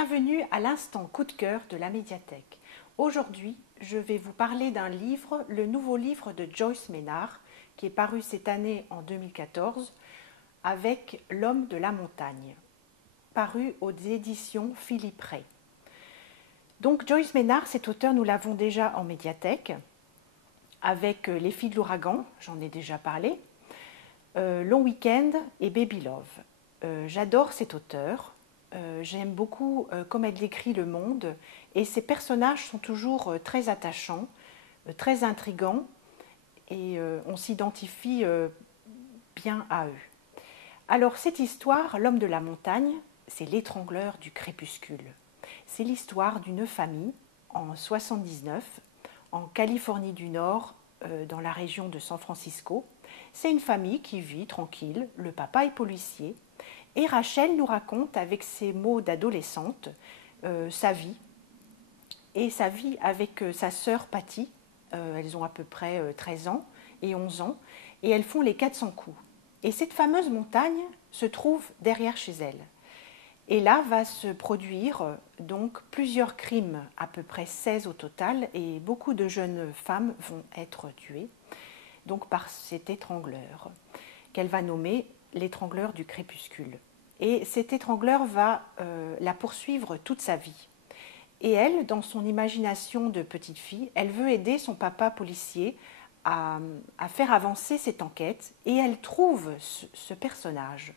Bienvenue à l'instant coup de cœur de la médiathèque. Aujourd'hui, je vais vous parler d'un livre, le nouveau livre de Joyce Maynard, qui est paru cette année en 2014, avec L'homme de la montagne, paru aux éditions Philippe Ray. Donc Joyce Maynard, cet auteur, nous l'avons déjà en médiathèque, avec Les filles de l'ouragan, j'en ai déjà parlé, Long Week-end et Baby Love. J'adore cet auteur. J'aime beaucoup comme elle décrit le monde et ses personnages sont toujours très attachants, très intrigants et on s'identifie bien à eux. Alors cette histoire, L'homme de la montagne, c'est l'étrangleur du crépuscule. C'est l'histoire d'une famille en 79 en Californie du Nord, dans la région de San Francisco. C'est une famille qui vit tranquille, le papa est policier. Et Rachel nous raconte avec ses mots d'adolescente sa vie et sa vie avec sa sœur Patty. Elles ont à peu près 13 ans et 11 ans et elles font les 400 coups. Et cette fameuse montagne se trouve derrière chez elles. Et là va se produire donc plusieurs crimes, à peu près 16 au total, et beaucoup de jeunes femmes vont être tuées donc par cet étrangleur qu'elle va nommer l'étrangleur du crépuscule. Et cet étrangleur va la poursuivre toute sa vie. Et elle, dans son imagination de petite fille, elle veut aider son papa policier à faire avancer cette enquête et elle trouve ce personnage.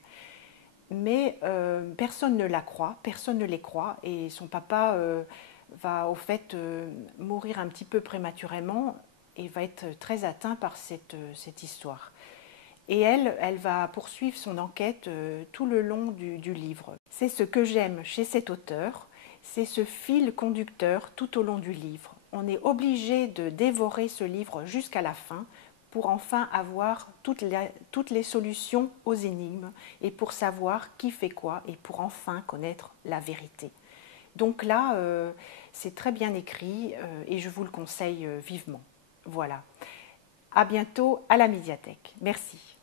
Mais personne ne la croit, personne ne les croit et son papa va au fait mourir un petit peu prématurément et va être très atteint par cette histoire. Et elle va poursuivre son enquête tout le long du livre. C'est ce que j'aime chez cet auteur, c'est ce fil conducteur tout au long du livre. On est obligé de dévorer ce livre jusqu'à la fin pour enfin avoir toutes les solutions aux énigmes et pour savoir qui fait quoi et pour enfin connaître la vérité. Donc là, c'est très bien écrit et je vous le conseille vivement. Voilà. À bientôt à la médiathèque. Merci.